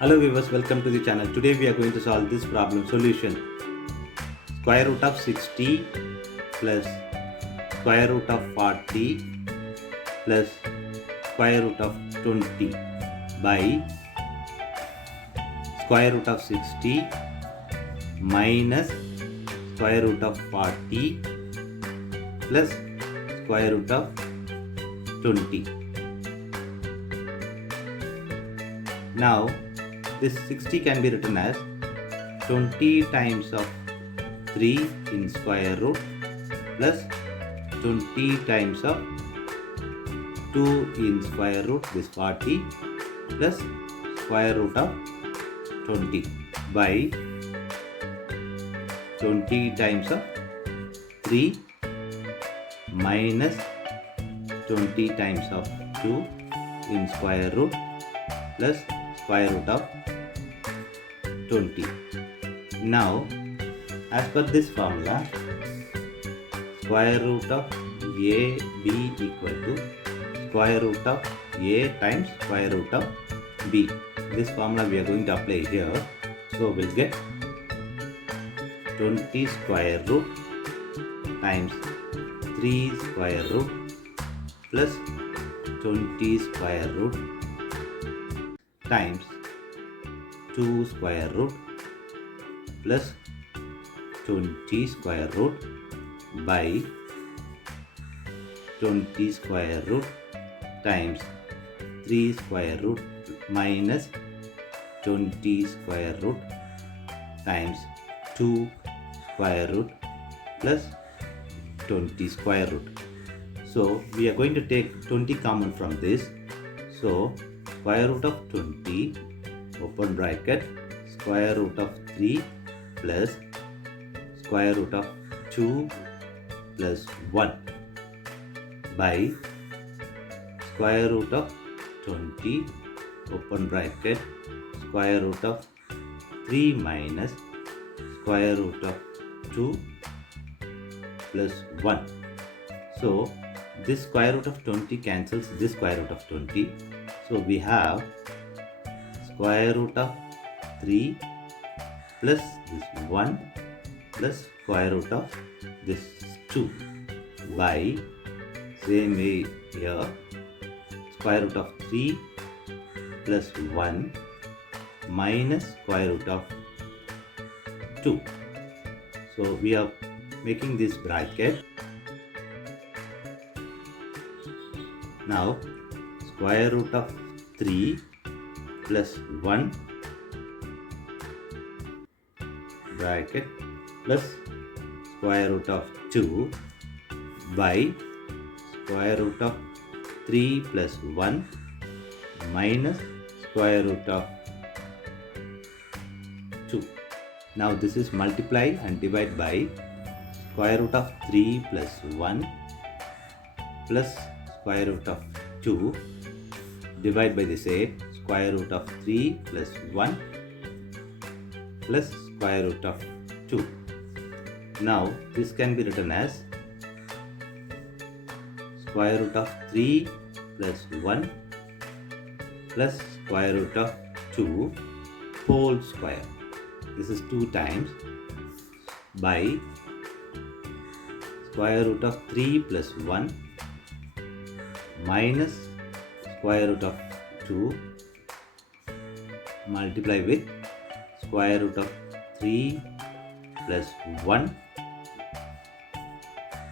Hello viewers, welcome to the channel. Today we are going to solve this problem solution. Square root of 60 plus square root of 40 plus square root of 20 by square root of 60 minus square root of 40 plus square root of 20. Now this 60 can be written as 20 times of 3 in square root plus 20 times of 2 in square root, this 40 plus square root of 20 by 20 times of 3 minus 20 times of 2 in square root plus square root of 20. Now, as per this formula, square root of AB equal to square root of A times square root of B. This formula we are going to apply here. So, we'll get 20 square root times 3 square root plus 20 square root times 2 square root plus 20 square root by 20 square root times 3 square root minus 20 square root times 2 square root plus 20 square root. So we are going to take 20 common from this. So square root of 20 open bracket square root of 3 plus square root of 2 plus 1 by square root of 20 open bracket square root of 3 minus square root of 2 plus 1. So this square root of 20 cancels this square root of 20. So we have square root of 3 plus this 1 plus square root of this 2 by same way here square root of 3 plus 1 minus square root of 2. So we are making this bracket. Now square root of 3 plus 1 bracket plus square root of 2 by square root of 3 plus 1 minus square root of 2. Now this is multiply and divide by square root of 3 plus 1 plus square root of 2 divide by the say square root of 3 plus 1 plus square root of 2. Now this can be written as square root of 3 plus 1 plus square root of 2 whole square. This is 2 times by square root of 3 plus 1 minus square root of 2 multiply with square root of 3 plus 1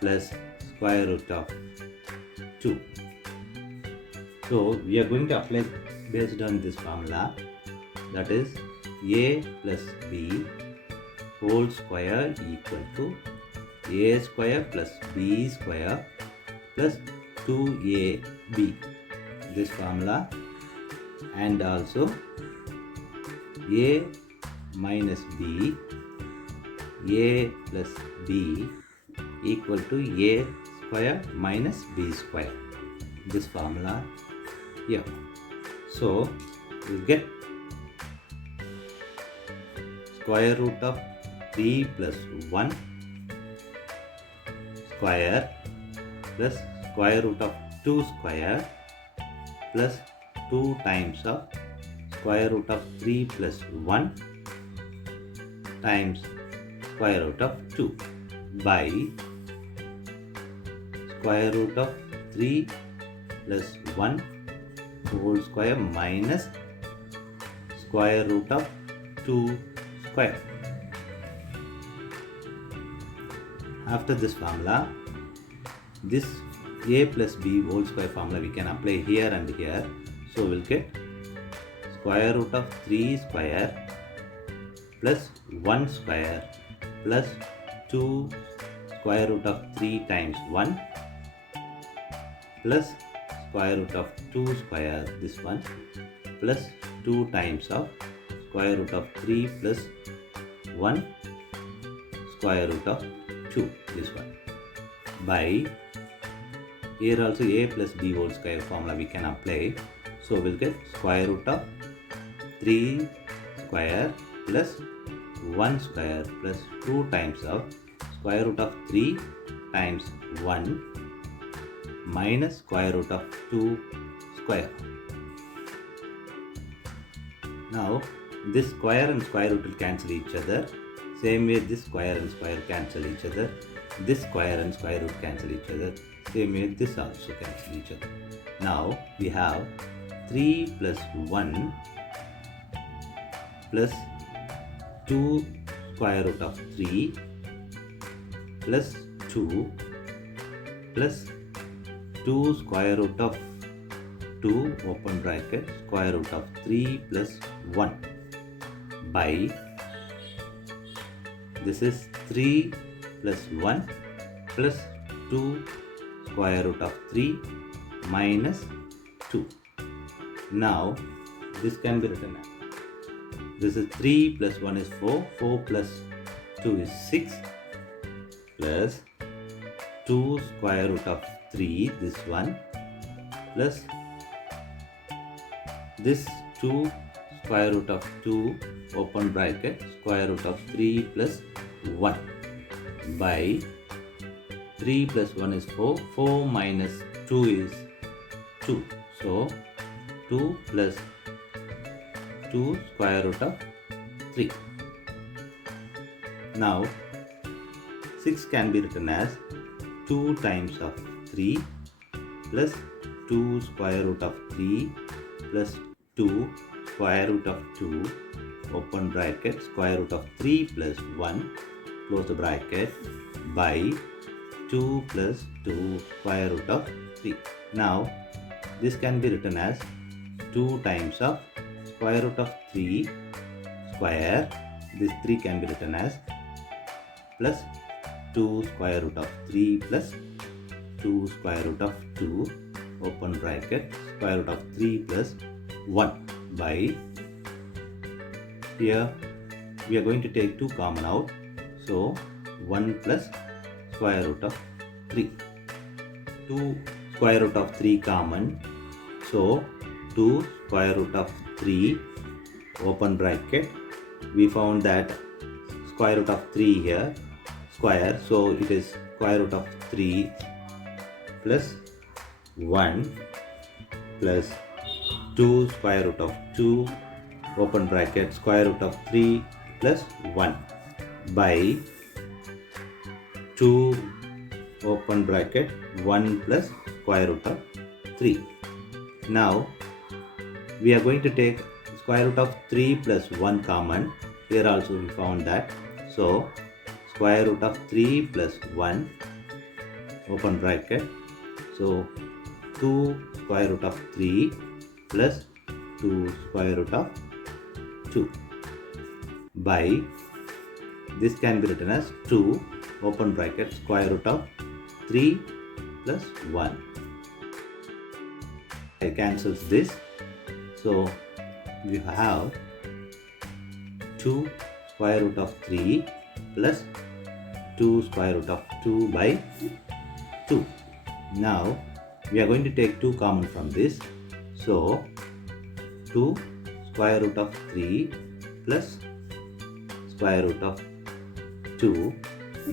plus square root of 2. So we are going to apply based on this formula, that is A plus B whole square equal to A square plus B square plus 2AB, this formula, and also A minus B, A plus B equal to A square minus B square, this formula here. So we get square root of 3 plus 1 square plus square root of 2 square plus 2 times of square root of 3 plus 1 times square root of 2 by square root of 3 plus 1 whole square minus square root of 2 square. After this formula, this a plus b whole square formula we can apply here and here. So we'll get square root of 3 square plus 1 square plus 2 square root of 3 times 1 plus square root of 2 square, this one, plus 2 times of square root of 3 plus 1 square root of 2, this one, by here also a plus b whole square formula we can apply. So we'll get square root of 3 square plus 1 square plus 2 times of square root of 3 times 1 minus square root of 2 square. Now this square and square root will cancel each other. Same way this square and square cancel each other. This square and square root cancel each other. Same way this also cancel each other. Now we have 3 plus 1 plus 2 square root of 3 plus 2 plus 2 square root of 2 open bracket square root of 3 plus 1 by this is 3 plus 1 plus 2 square root of 3 minus 2. Now this can be written as this is 3 plus 1 is 4, 4 plus 2 is 6 plus 2 square root of 3, this one, plus this 2 square root of 2 open bracket square root of 3 plus 1 by 3 plus 1 is 4, 4 minus 2 is 2. So 2 plus 2 square root of 3. Now 6 can be written as 2 times of 3 plus 2 square root of 3 plus 2 square root of 2 open bracket square root of 3 plus 1 close the bracket by 2 plus 2 square root of 3. Now this can be written as 2 times of square root of 3 square, this 3 can be written as plus 2 square root of 3 plus 2 square root of 2 open bracket square root of 3 plus 1 by here we are going to take 2 common out. So 1 plus square root of 3. 2 square root of 3 common. So 2 square root of 3 open bracket. We found that square root of 3 here square. So it is square root of 3 plus 1 plus 2 square root of 2 open bracket square root of 3 plus 1 by 2 open bracket 1 plus square root of 3. Now we are going to take square root of 3 plus 1 common. Here also we found that. So square root of 3 plus 1 open bracket. So 2 square root of 3 plus 2 square root of 2 by this can be written as 2 open bracket square root of 3 plus 1. I cancels this. So we have 2 square root of 3 plus 2 square root of 2 by 2. Now we are going to take 2 common from this. So 2 square root of 3 plus square root of 2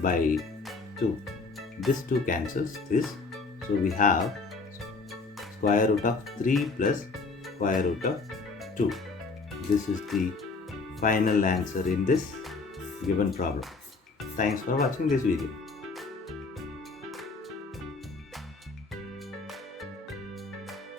by 2. This 2 cancels this. So we have square root of 3 plus square root of 2 this is the final answer in this given problem. Thanks for watching this video.